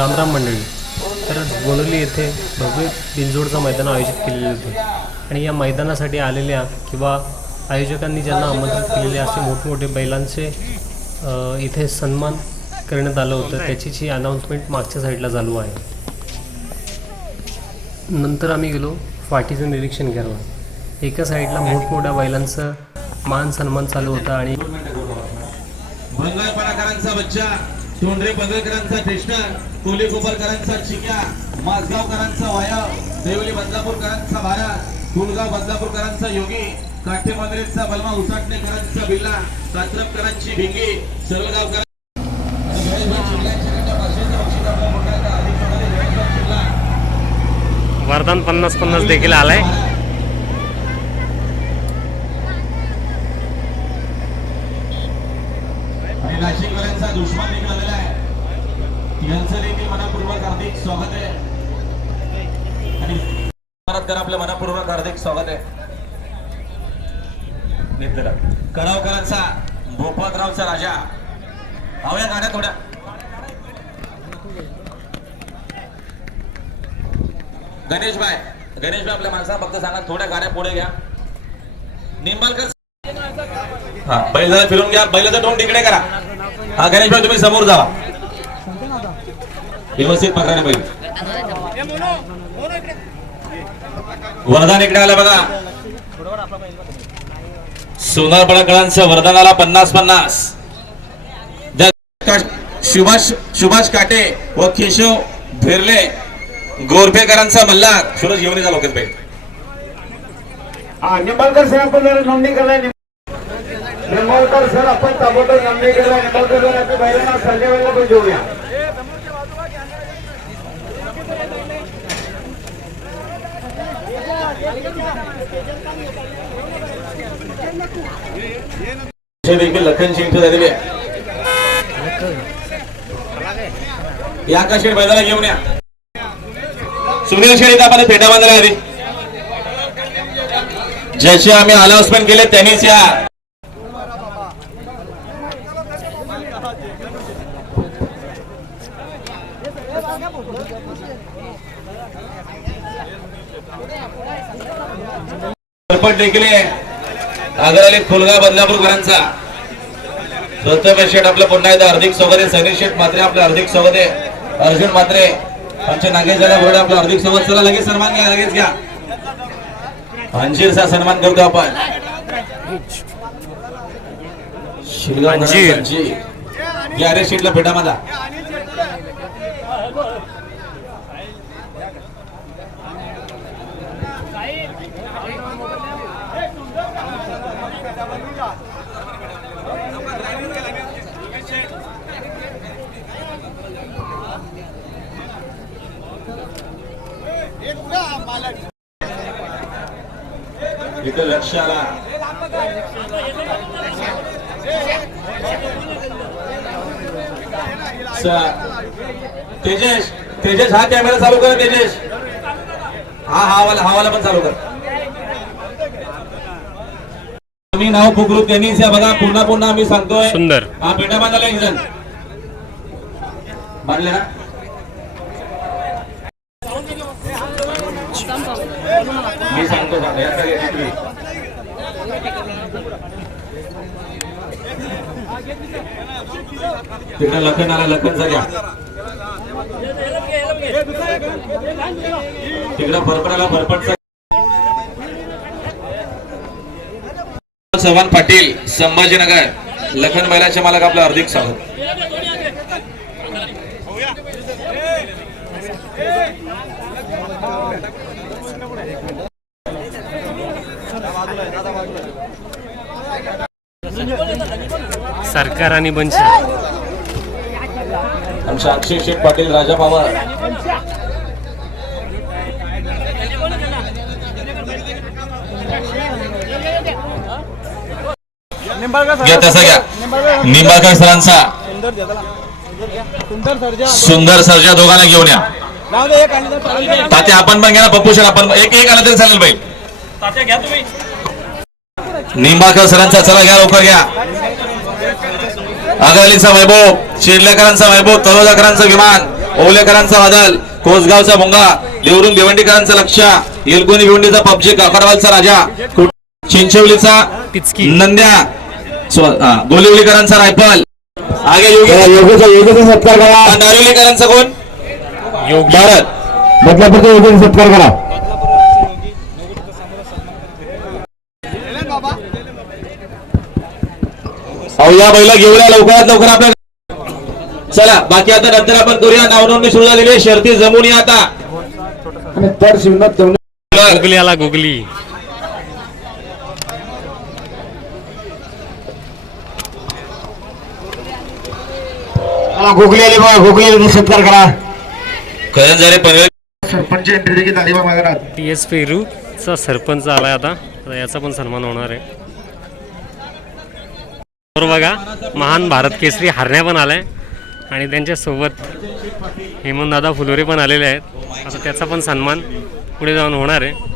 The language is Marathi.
रामराम मंडळी, तर बोनवली येथे भव्य बिनजोडचं मैदान आयोजित केलेले होते आणि या मैदानासाठी आलेल्या किंवा आयोजकांनी ज्यांना आमंत्रित केलेले असे मोठमोठे बैलांचे इथे सन्मान करण्यात आलं होतं. त्याचीच ही अनाऊन्समेंट मागच्या साईडला चालू आहे. नंतर आम्ही गेलो फाटीचं निरीक्षण करायला. एका साईडला मोठमोठ्या बैलांचं मान सन्मान चालू होता आणि बंगालपणाकरांचा बच्चा, तोंडरे पगलकरांचा टेस्टर, कोली कोपरकरांचा चिक्या, मासगावकरांचा वाया, देवली बदलापूरकरांचा भारत, कुलगाव बदलापूरकरांचा योगी, काठे मंदिरेचा बलमा, उसाटणेकरांचा बिल्ला, कात्रपकरांची भिंगी, सरळगावकर वरदान 50-50 देखील आलाय. आणि नाशिककरांचा दुश्मन निघालेला आहे. यांचं देखील मनापूर्वक हार्दिक स्वागत आहे आणि आपलं मनापूर्वक हार्दिक स्वागत आहे. कडावकरांचा भोपाळरावचा राजा, हव्या गाड्या थोड्या गणेशभाई आपल्या माणसा फक्त सांगा थोड्या गाड्या पुढे घ्या. निंबाळकर हा बैलाला फिरून घ्या, बैलाचं तोंड तिकडे करा. हा गणेशभाई तुम्ही समोर जावा, व्यवस्थित पकडा बैल. वरदान इकडे आलं बघा. सोनार बळकरांचं वरदानाला 50-50. सुभाष काटे व केशव भेरले गोरफेकरांचा मल्हार. सूरज घेऊन जा लोकेश भाई. निंबाळकर सर आपण जरा नोंदणी केलाय. निंबाळकर सर आपण ताबडतोब नोंदणी केलाय. निंबाळकर सर आपल्या बैलांना संध्या वेळेला पण घेऊया. देखील लखन शेठ झालेले या का शेठ बैलाला घेऊन या. सुनील शेठ आपण फेटा बांधला आधी ज्याचे आम्ही अनाउन्समेंट केले त्यांनीच या. देखील आगराली फुलगा बदलापूरकरांचा स्वतः शेठ आपलं पुन्हा एकदा हार्दिक स्वागत आहे. सनी शेठ मात्रे आपलं हार्दिक स्वागत आहे. अर्जुन मात्रे आमच्या नागेशला बोर्ड आपलं हार्दिक स्वागत. चला लगेच सन्मान घ्या, लगेच घ्या. अंजीरचा सन्मान करतो आपण. अरे शेठला फेटा माझा इथं लक्ष आला. तेजस हा कॅमेरा चालू कर. तेजस हा वाला पण चालू कर. आम्ही नाव पुकरू त्यांनीच या बघा. पुन्हा आम्ही सांगतोय. सुंदर हा पेटा बांधला एक जण बांधले ना. मी सांगतो तिकडे लखन आला. लखनचा घ्या. तिकडे फरफडाला फरफडचा. चव्हाण पाटील संभाजीनगर लखन बैलाचे मालक आपलं हार्दिक स्वागत. सरकार आणि बनशा आमच्या अक्षय शेठ पाटील राजा पवार तसा घ्या. निंबाळकर सरांचा सुंदर सर्जा दोघांना घेऊन या. तात्या आपण पण घ्या ना. पप्पू शेठ आपण एक आला तरी चालेल बाई. तात्या घ्या तुम्ही. निंबाळकर सरांचा चला घ्या, लवकर घ्या. आगरलीचा वैभव, शिर्लेकरांचा वैभव, तळोजाकरांचं विमान, ओवलेकरांचा बादल, कोसगावचा भोंगा, देवरुंग भिवंडीकरांचा लक्ष, येलकोनी भिवंडीचा पबजी, काकारवालचा राजा, चिंचवलीचा टिचकी. नंद्या, गोलिवलीकरांचा रायफल, आगे योगीचा सत्कार करा. नारिवलीकरांचा कोण योग भारत. बदलापूरचा योगीचा सत्कार करा. अहो या बैला घेऊया लवकरात लवकर आपल्या. चला बाकी आता नंतर आपण करूया. नावनोंदणी सुरू झालेली आहे. शर्ती जमून या आता. आणि तर शिवनाथ तेवढे गुगली आला गुगली. गोगली आली बघा. गोगली सत्कार करा. खरंजरे पनवेल सरपंच एंट्री देखील झाली बा मैदानात. TS पेरूचा सरपंच आलाय आता याचा पण सन्मान होणार आहे. बरोबर बघा महान भारत केसरी हरण्या पण आलाय आणि त्यांच्यासोबत हेमंतदादा फुलोरे पण आलेले आहेत. आता त्याचा पण सन्मान पुढे जाऊन होणार आहे.